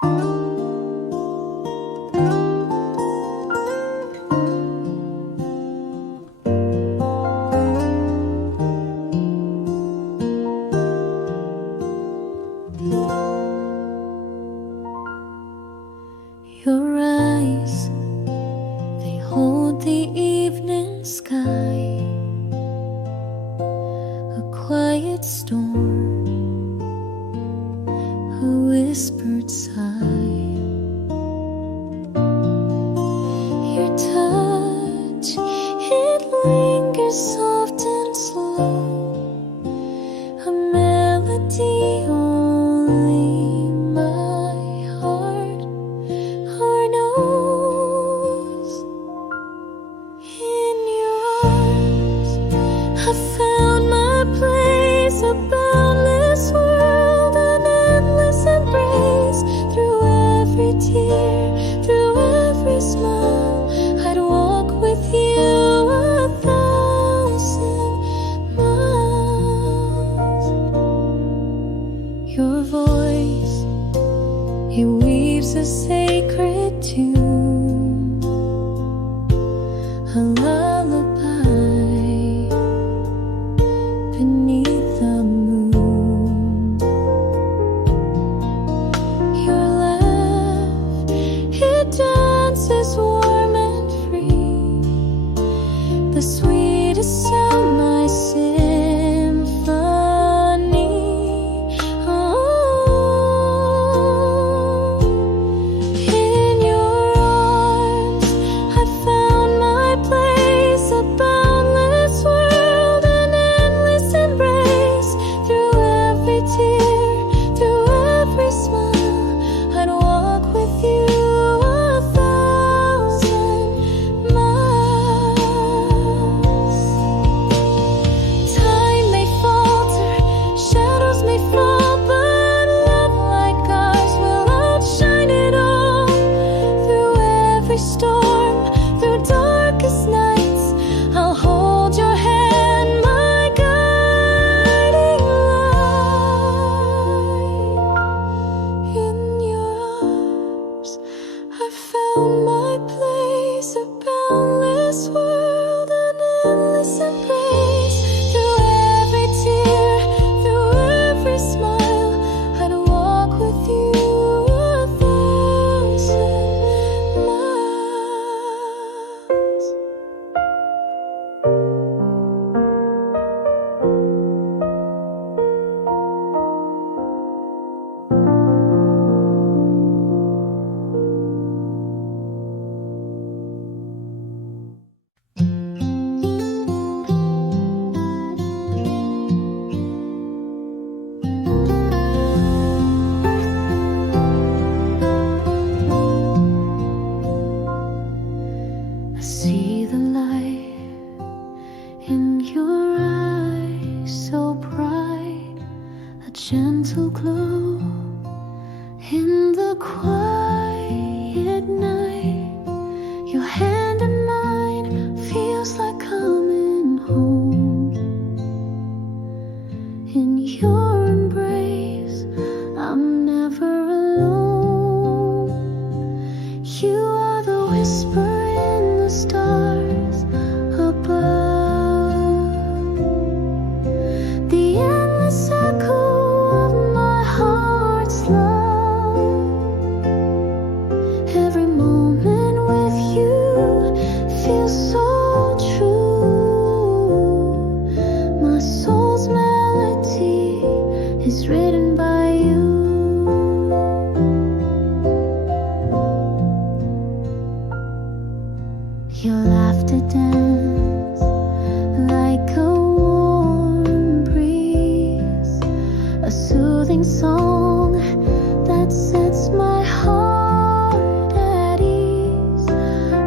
Your eyes, they hold the evening sky, a quiet storm, a whispered sigh. Your touch, it lingers soft and slow, a melody only my heart knows. In your arms, I found my place, a boundless world, an endless embrace. Through every tear, through every smile, I'd walk with you 1,000 miles. Your voice, it weaves a sacred tune, a lullaby beneath the moon. Your laugh, it dances warm and free, the sweetest sound, my symphony. Oh, in your arms, I found my place, a boundless world, an endless embrace. Through every tear, through every smile, I'd walk with you 1,000 miles. Time may falter, shadows may fall, but love like ours will outshine it all. Through every storm, through darkest nights, I'll hold your hand, my guiding light. In your arms, I found my place, a boundless world, an endless embrace. Through every tear, through every smile, I'd walk with you 1,000 miles. I see the light in your eyes, so bright, a gentle glow in the quiet night. Your hand in mine feels like coming home. In your embrace, I'm never alone. You are the whisper in the stars above, the endless echo of my heart's love. Every moment with you feels so true. My soul's melody is written by you. Your laughter dance like a warm breeze, a soothing song that sets my heart at ease.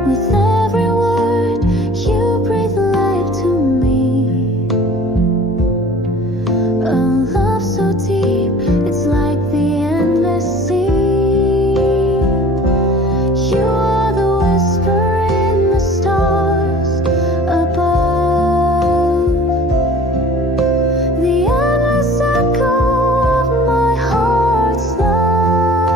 With every word, you breathe life to me. A love so deep, it's like the endless sea. You are the whisper in the stars above, the endless echo of my heart's love.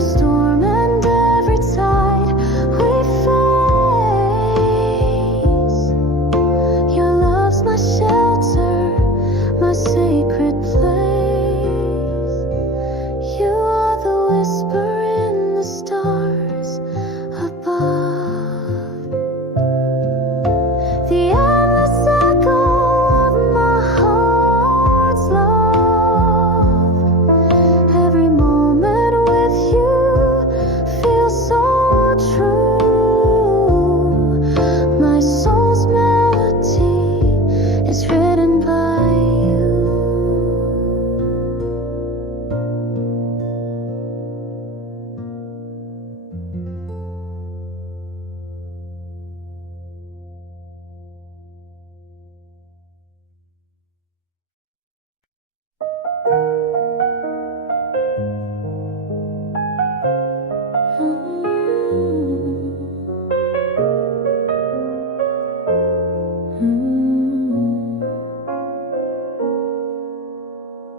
every storm and every tide we face. Your love's my shelter, my sacred place. You are the whisper in the stars above, the endless echo of my heart's love. Every moment with you feels so true. My soul's melody is written by you.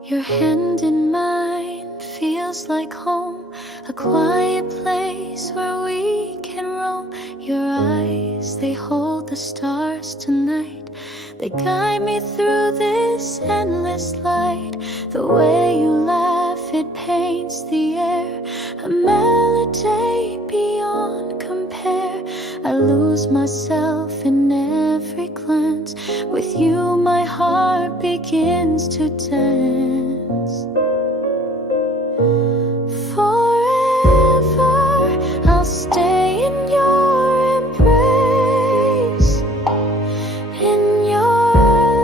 Your hand in mine feels like home, a quiet place where we can roam. Your eyes, they hold the stars tonight. They guide me through this endless light. The way you laugh, it paints the air, a melody beyond compare. I lose myself in every glance. With you my heart begins to dance. Forever I'll stay in your embrace. In your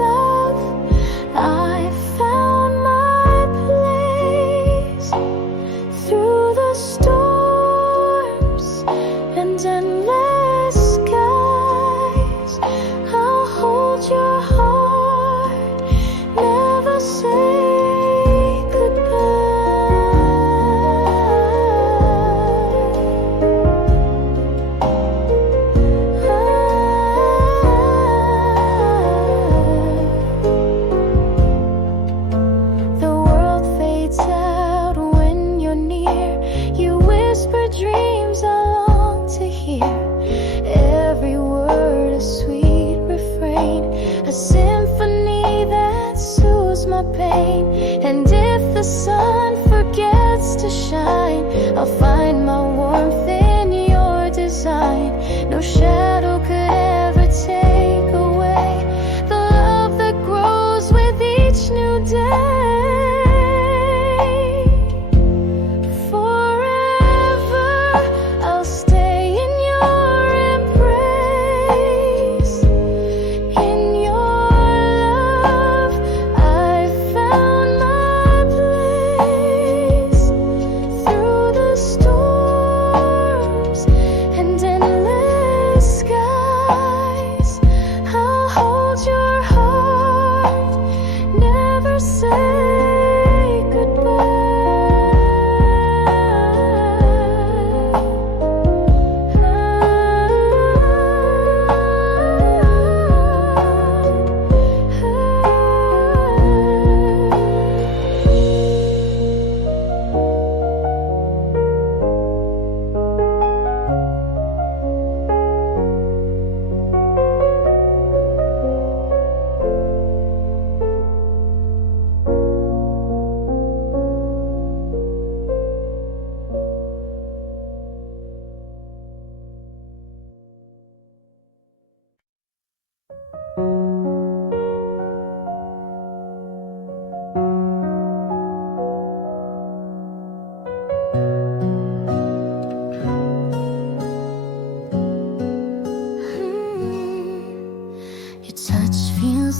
love I found my place. Through the storms and endless skies, I'll hold your heart, never say dreams I long to hear. Every word a sweet refrain, a symphony that soothes my pain. And if the sun forgets to shine, I'll find my warmth in your design. No shadow could ever take away the love that grows with each new day.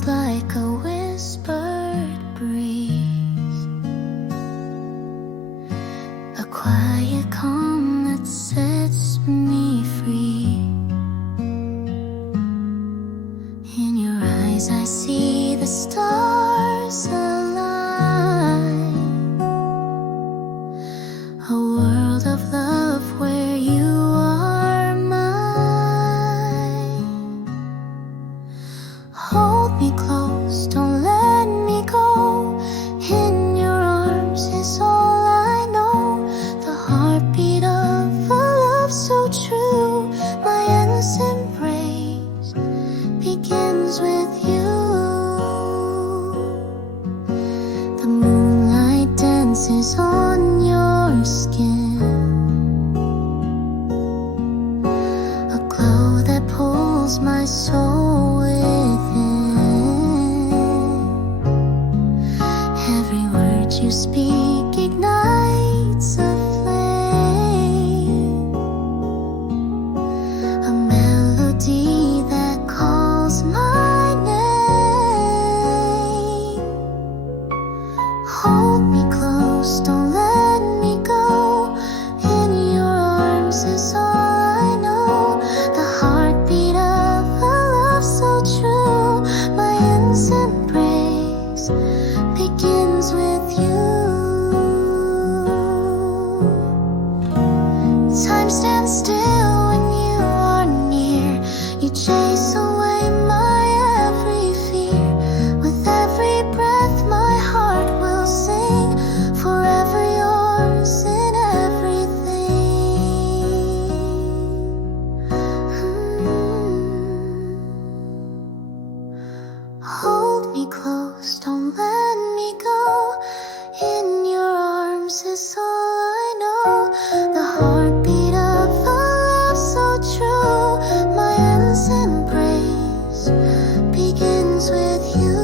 Like a whispered breeze, a quiet calm that sets me free. In your eyes I see the stars align, a world of love where you are mine. Hold me close, don't let me go. In your arms is all I know. The heart soul within. Every word you speak ignites a flame, a melody that calls my name. Hold me close, don't let me go. In your arms is all I know. The heartbeat of a love so true. My instant praise begins with you. Time stands still when you are near. You chase away my every fear. With every breath my heart will sing. Forever yours in everything. Hold me close, don't let me go. In your arms is all I know. The heartbeat of a love so true. My instant praise begins with you.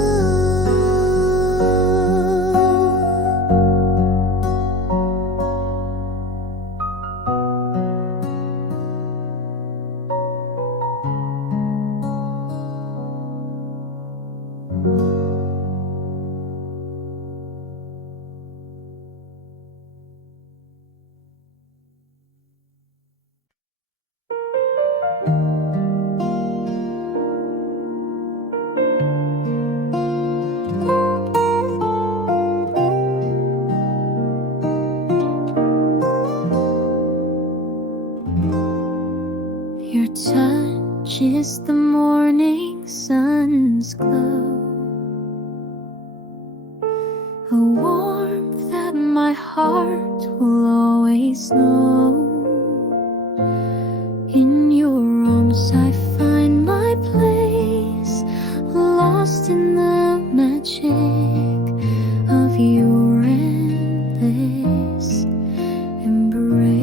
Your touch is the morning sun's glow, a warmth that my heart will always know. In your arms I find my place, lost in the magic of your endless embrace.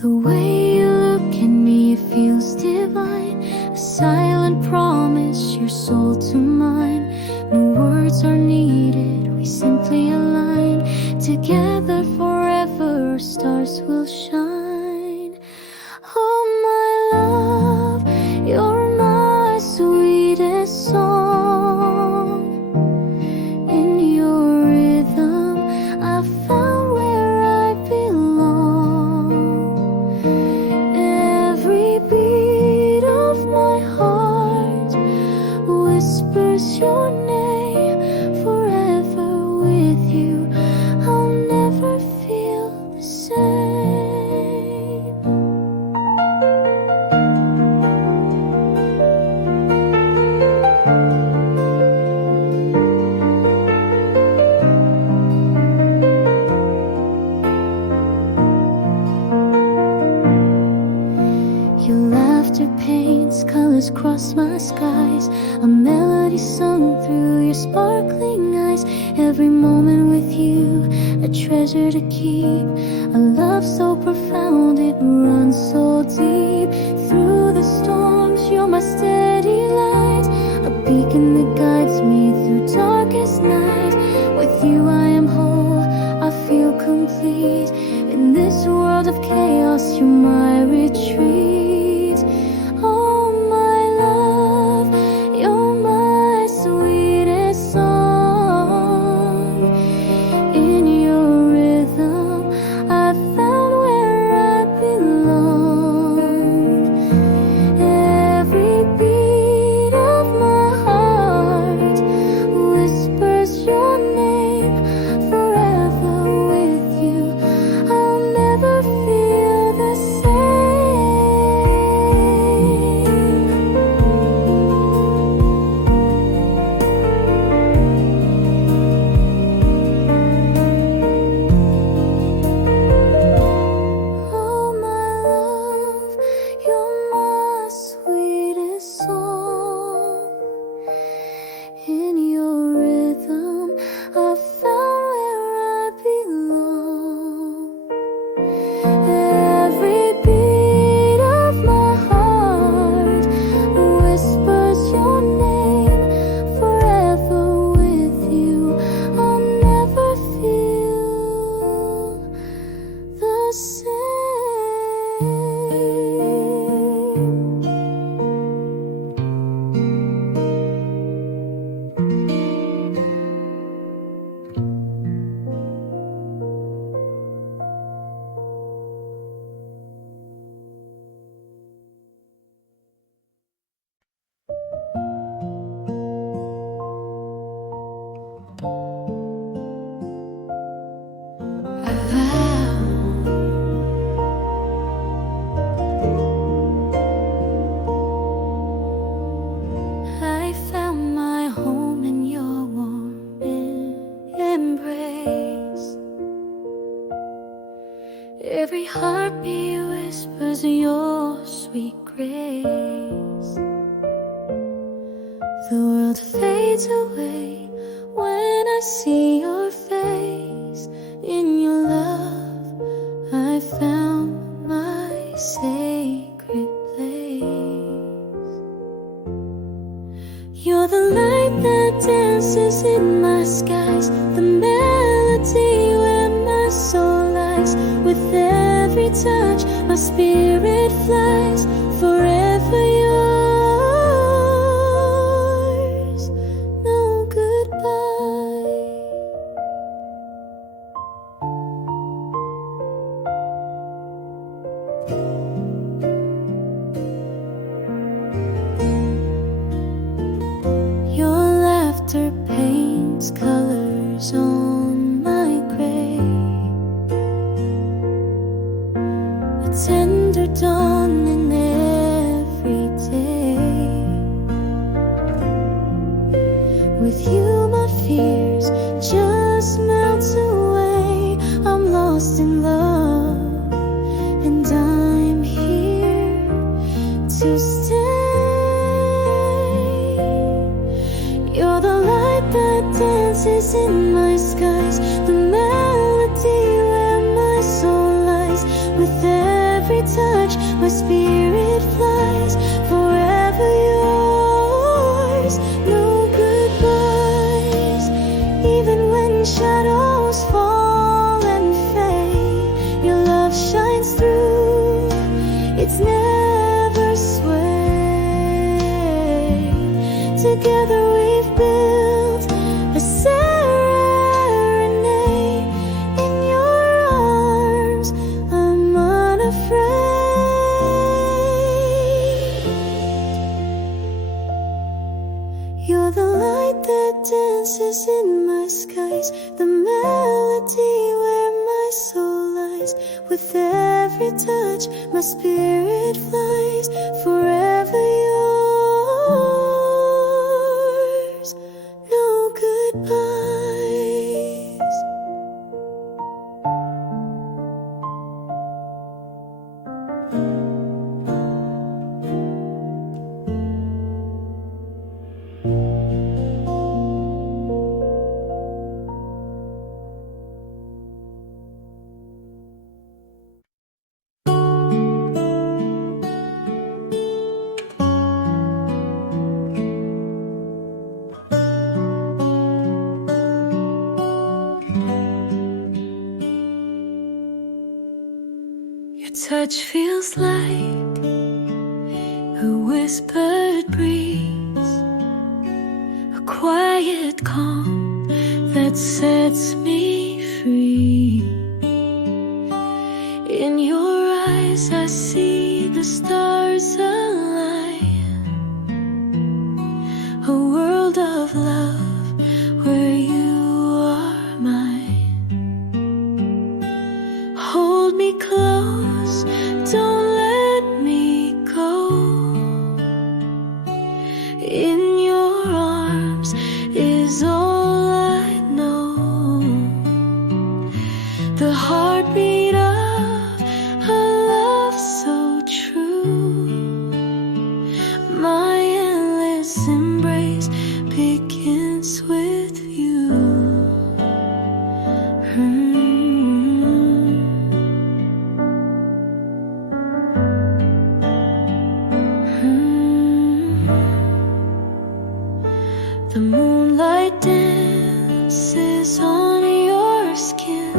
The way you look at me feels divine, a silent promise, your soul to mine. No words are needed, we simply align. Together forever, stars will shine. Oh my love, you're my sweetest song. In your rhythm, I found where I belong. Every beat of my heart whispers your name. Forever with you, I'll never feel the same. Your laughter paints colors across my skies, a melody sung through your sparkling eyes. Every moment with you, a treasure to keep, a love so profound it runs so deep. Through the storms, you're my steady light, a beacon that guides me through darkest night. With you I am whole, I feel complete. In this world of chaos, you're my retreat. Oh my love, you're my sweetest song. In your rhythm, I found where I belong. Every beat of my heart whispers your name. every heartbeat whispers your sweet grace. The world fades away when I see your face. In your love I found my sacred place. You're the light that dances in my skies, the melody where my soul lies. With every touch my spirit flies, forever yours, no goodbye. Your laughter paints colors on my grave, a tender dawn in every day. With you my fears just melt away. I'm lost in love and I'm here to stay. You're the light that dances in my skies, the melody where my soul lies. With every touch my spirit flies, forever yours, no goodbyes. Even when shadows fall and fade, your love shines through. It's never swayed. Together we've built a serenade. In your arms I'm unafraid. You're the light that dances in my skies, the melody where my soul lies. With every touch my spirit flies, forever yours, no goodbyes. Your touch feels like a whispered breeze, a quiet calm that sets me free. In your eyes I see the stars align, a world of love where you are mine. Hold me close, don't let me go. In your arms is all I know, the heartbeat of a love so true. My endless embrace begins with you. The moonlight dances on your skin,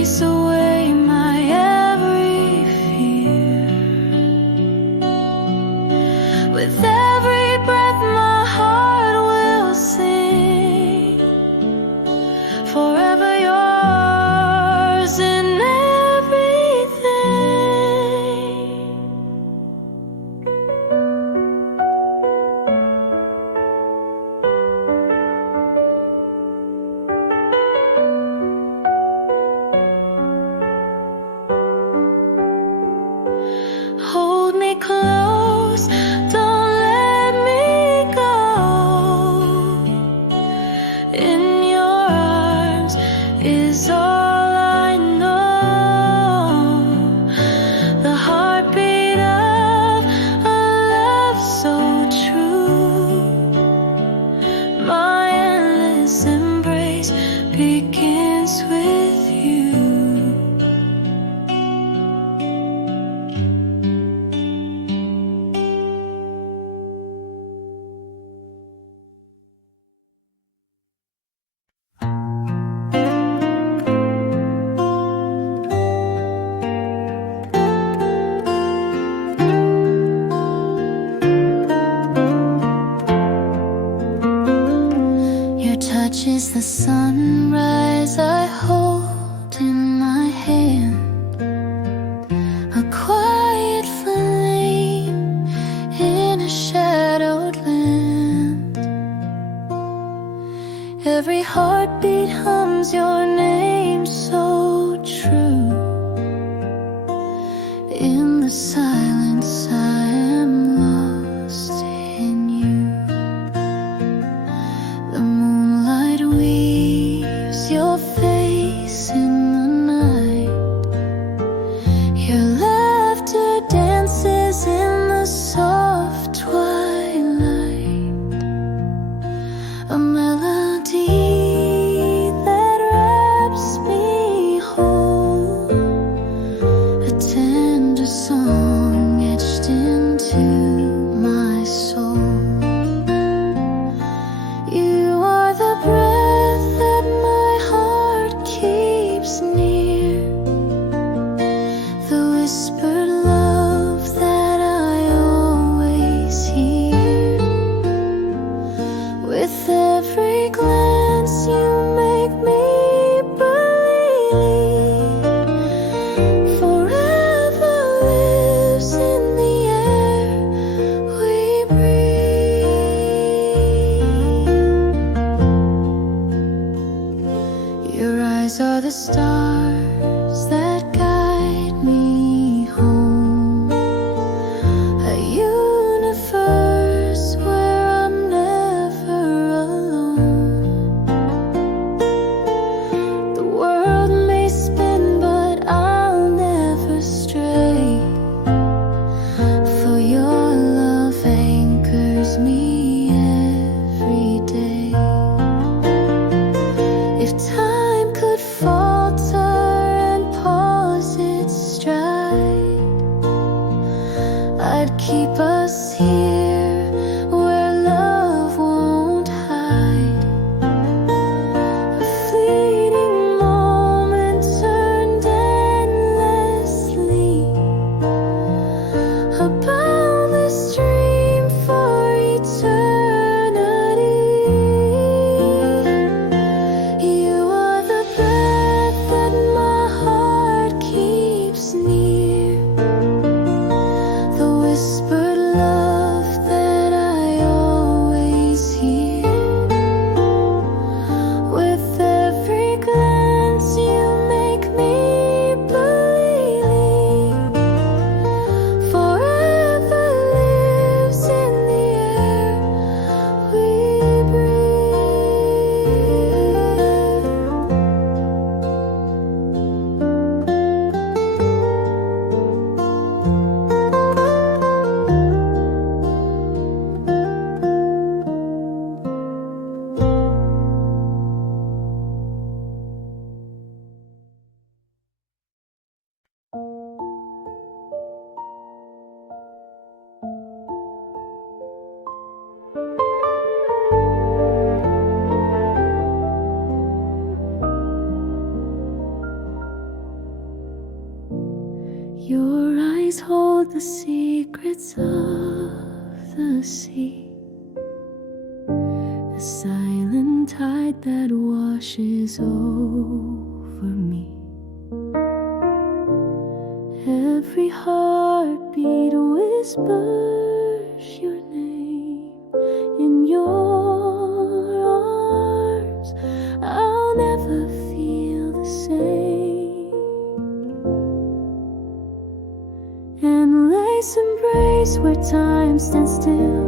chase away my every fear. With every breath my heart will sing, forever yours in everything. Your eyes hold the secrets of the sea, the silent tide that washes over me. Every heartbeat whispers your name. In your arms, I'll never feel the same. Endless embrace where time stands still.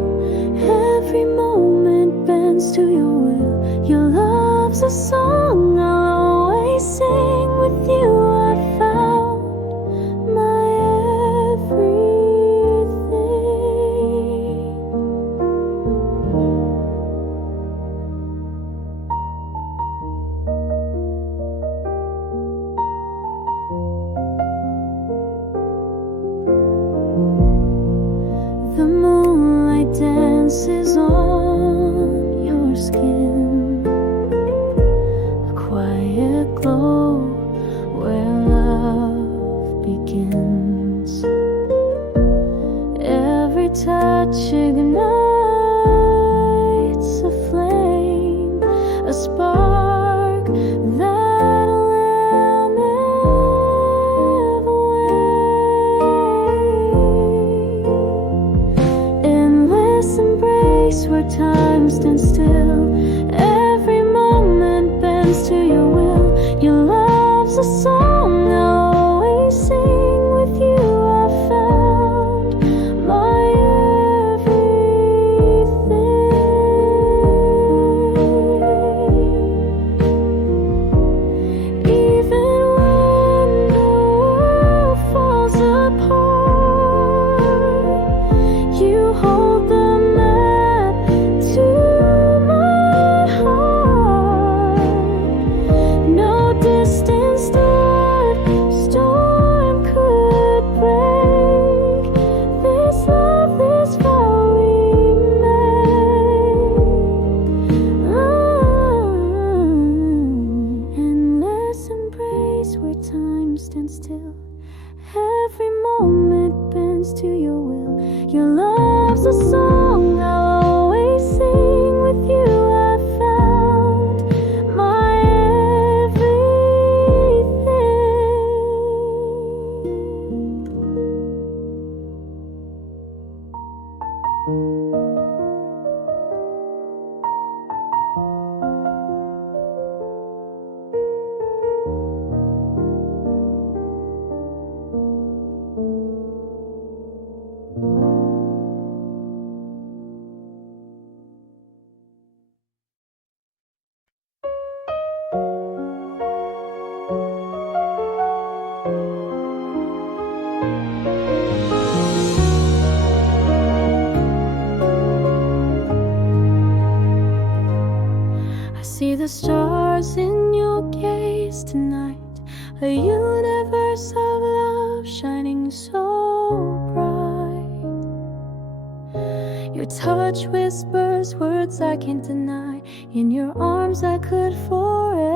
Every moment bends to your will. Your love's a song I'll always sing. With you I found my everything. The moonlight dances on your skin, a quiet glow where love begins. Every touch ignites a flame, a spark that will never wane. Endless embrace where time stands still. Every moment bends to your will. Your love's a song I'll always sing. With you I found my everything. Even when the world falls apart, you hold the map to my heart. No distant storm could break this love, this vow we made. Endless embrace where time stands still. Every moment bends to your will. Your love's a song I'll always sing. With you I found my I see the stars in your gaze tonight, a universe of love shining so bright. Your touch whispers words I can't deny. In your arms I could forever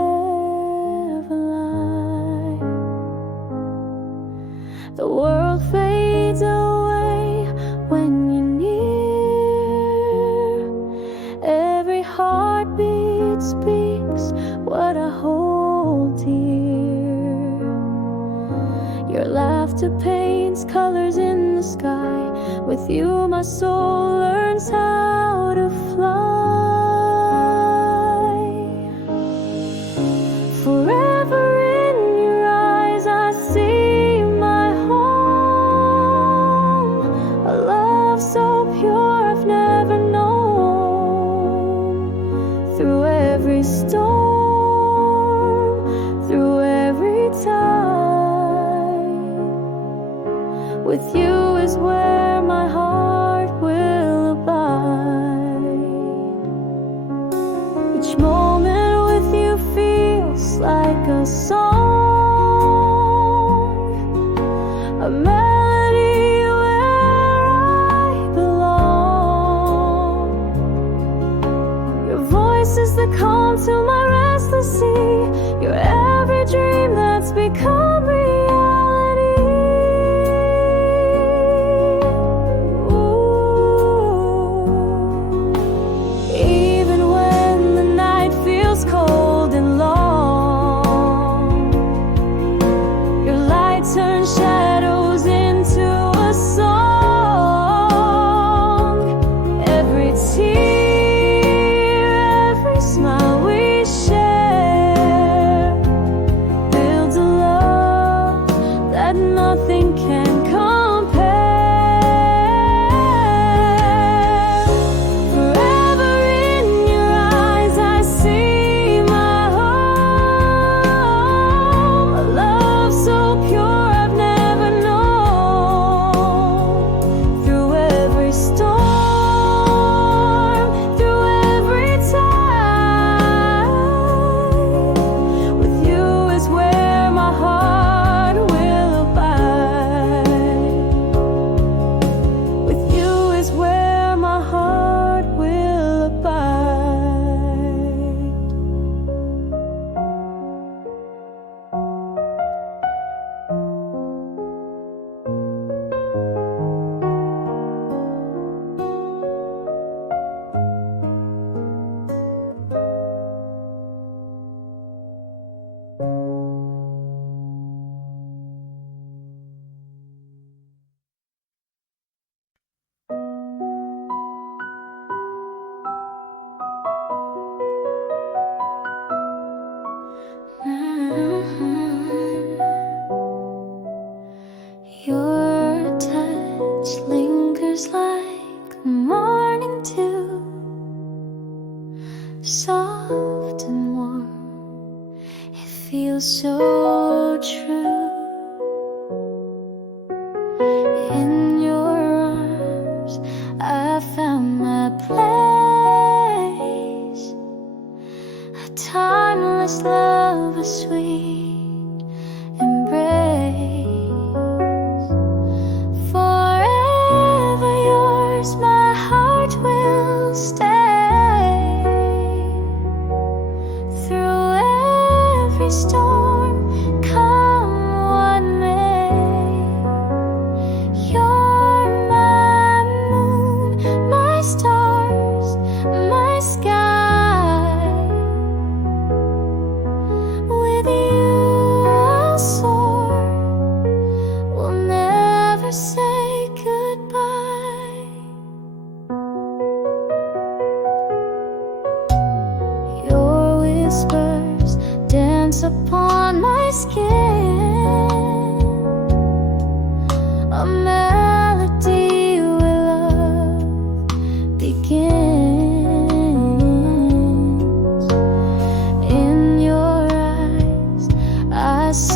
lie. The world fades away when you're near. Every heartbeat speaks what I hold dear. Your laughter paints colors in the sky. With you my soul learns how to fly. Forever in your eyes I see my home. A love so pure I've never known. Through every storm, through every tide, with you is where my heart will abide. Each moment with you feels like a song, a melody where I belong. Your voice is the calm to my restless sea. Your every dream that's become reality.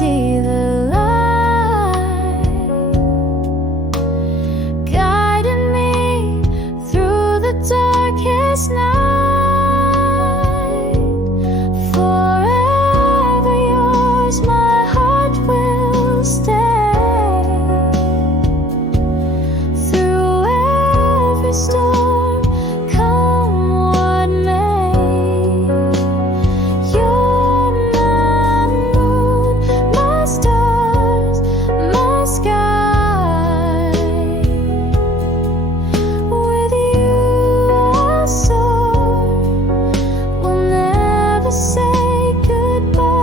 see the light, guiding me through the darkest night. Forever yours, my heart will stay. Through every storm, come what may, you're my moon, my stars, my sky. With you I'll soar, we'll never say goodbye.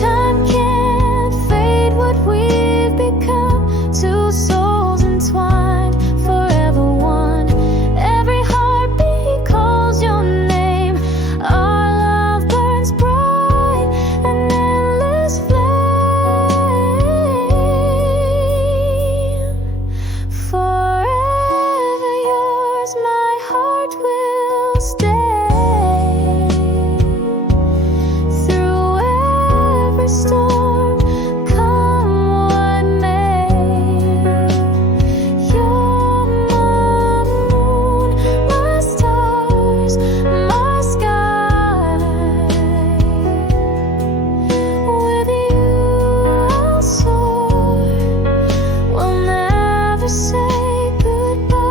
Time can't fade what we've become, two souls entwined, forever one. Every heartbeat calls your name. Our love burns bright, an endless flame. Forever yours, my heart will stay. Through every storm, come what may, you're my moon, my stars, my sky. With you I'll soar, we'll never say goodbye.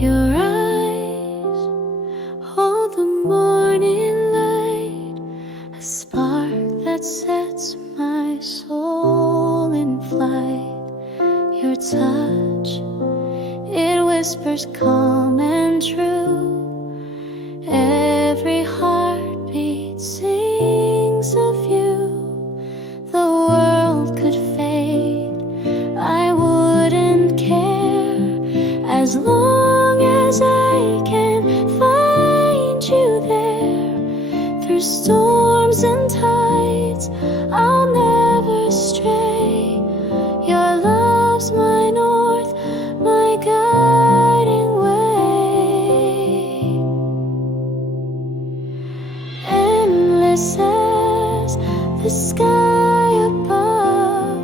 Your eyes hold the morning light, a spark that sets my soul in flight. Your touch, it whispers calm and true. Every heartbeat sings of you. The world could fade, I wouldn't care, as long as I can find you there. Through storms and tides, I'll never stray. Your love's my north, my guiding way. Endless as the sky above,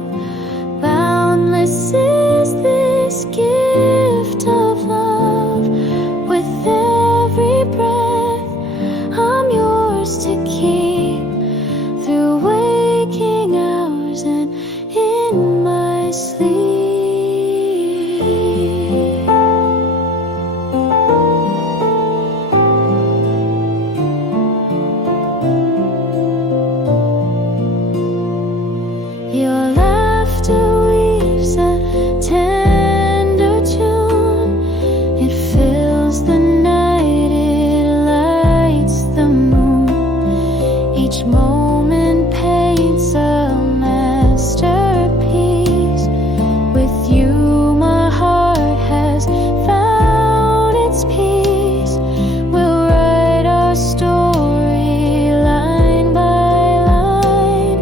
boundless is this gift of love. With every breath, I'm yours to keep, through waking hours and in my sleep. Your laughter weaves a tender tune. It fills the night, it lights the moon. Each moment paints a masterpiece. With you, my heart has found its peace. We'll write our story line by line,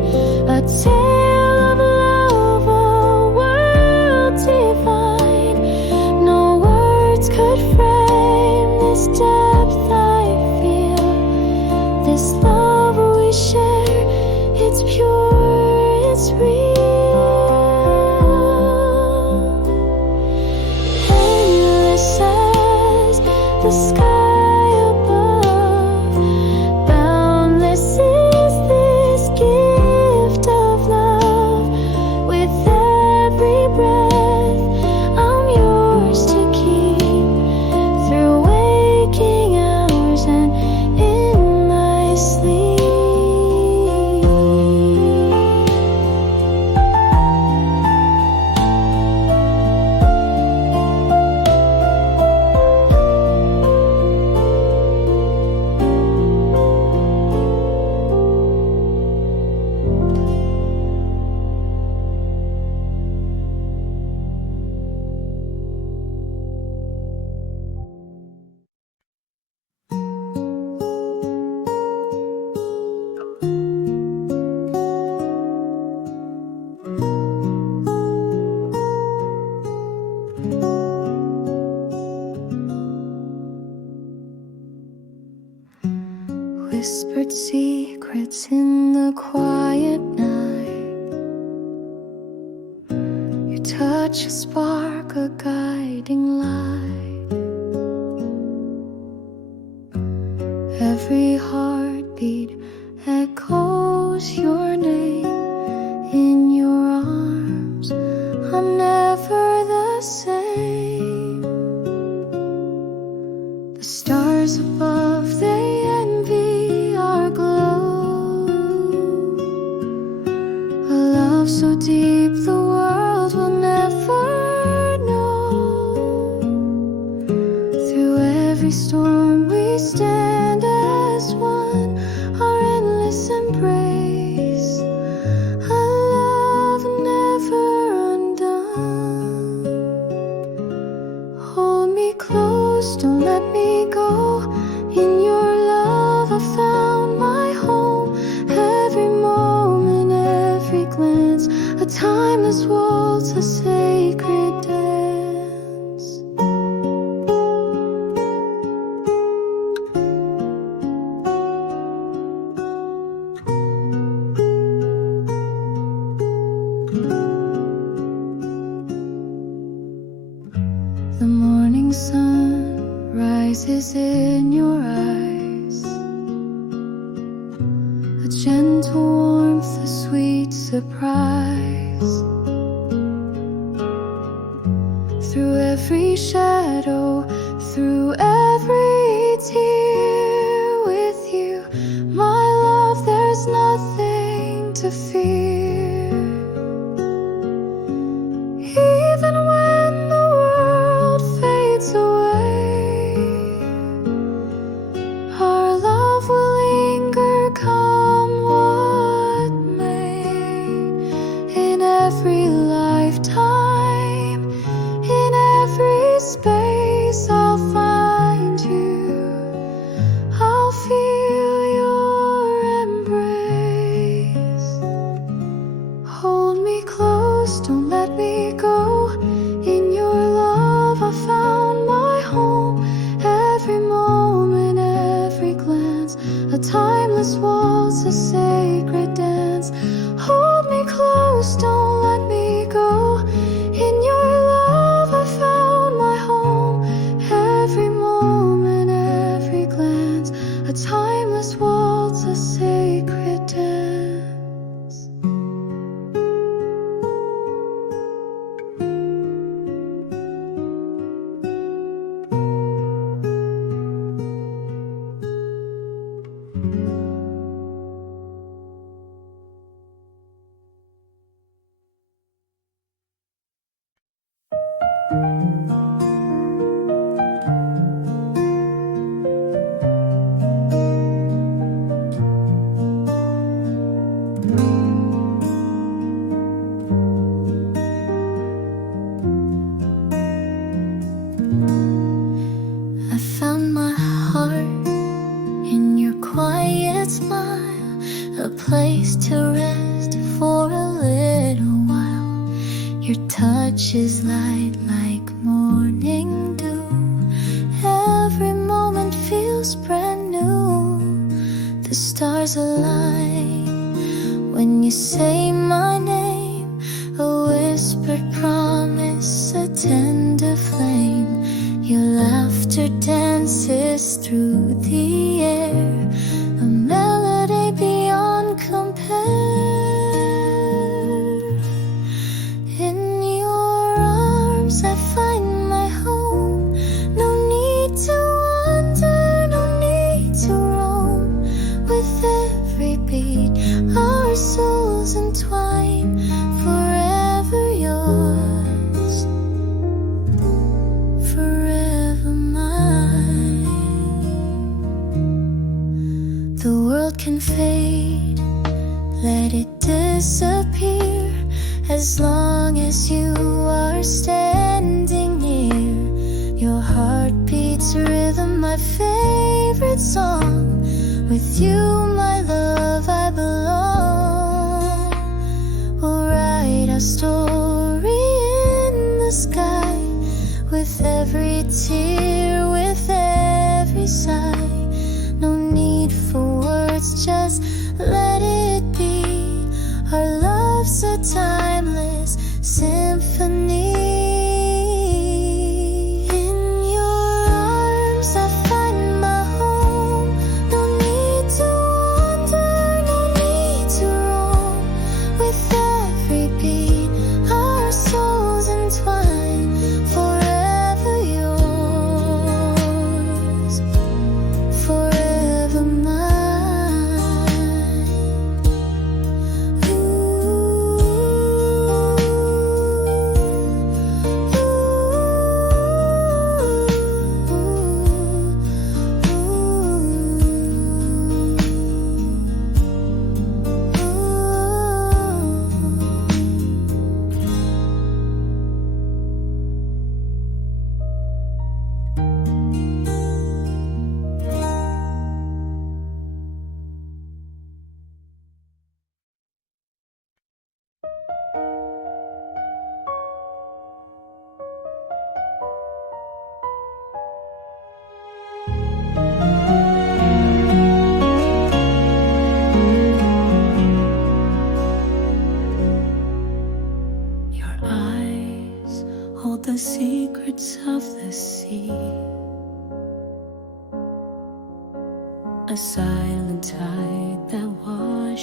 a tale of love, a world divine. No words could frame this depth I feel, this love we share. secrets in the quiet night. Your touch a spark, a guiding light. Every heartbeat echoes your name. In your arms, I'm never the same. The stars above, they envy our glow. A love so deep the world will never know. Through every storm we stand as one, our endless embrace, a love never undone. Hold me close, don't let me go. In your love I found my home. Every moment, every glance, a timeless waltz, a sacred dance. The morning sun rises in your eyes, a gentle warmth, a sweet surprise. Through every shadow, through every tear, with you, my love, there's nothing to fear. Even when the world fades away, our love will linger, come what may. In every lifetime, in every space, I'll find you, I'll feel your embrace. Hold me close, don't let me go. In your love I found my home. Every moment, every glance, a timeless waltz, a sacred dance. Hold me close, don't let me go. In your love I found my home. Every moment, every glance, a timeless waltz, a sacred dance. I found my heart in your quiet smile, a place to rest for a little while. Your touch is light like morning dew. Every moment feels brand new. The stars align when you say my name, a whispered promise, a tender flame. Your laughter dances through the air, a melody beyond compare. In your arms I find my home. No need to wander, no need to roam. With every beat, our souls entwine, forever yours, forever mine. The world can fade, let it disappear, as long as you are standing near. Your heart beats rhythm, my favorite song. With you, my love, I belong. We'll write our story in the sky, with every tear, with every sigh. No need for words, just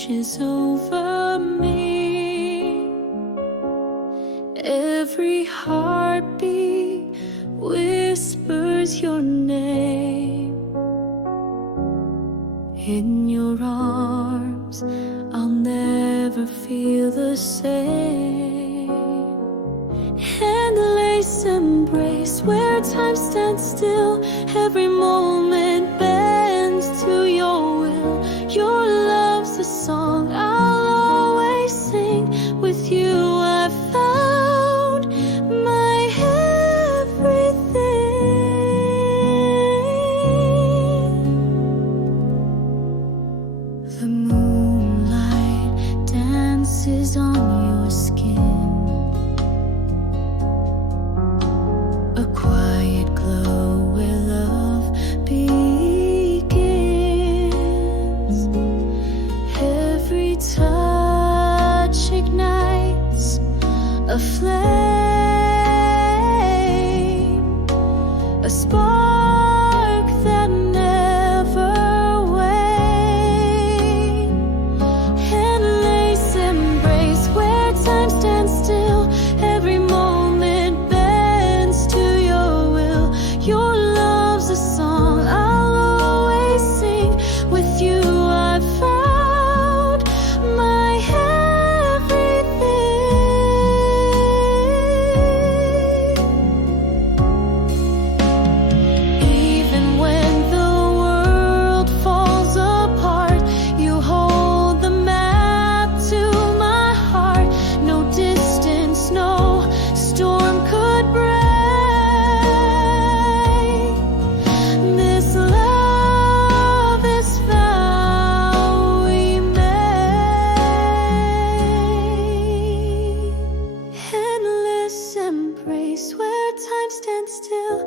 washes over me. Every heartbeat whispers your name. In your arms, I'll never feel the same. Endless embrace where time stands still. Every moment bends to your will. Your love's a song I'll always sing. With you I found my everything. The moonlight dances on your skin, a quiet glow where love begins. Every touch ignites a flame, a spark that never wanes. Endless embrace where time stands still. Every moment bends to your will. Your love's a song I'll always sing. With you I found my everything. Even when the world falls apart, you hold the map to my heart. No distance, no storm could break this love, this vow we made. Endless embrace where time stands still.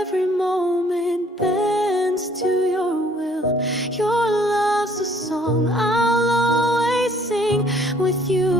Every moment bends to your will. Your love's a song I'll always sing. With you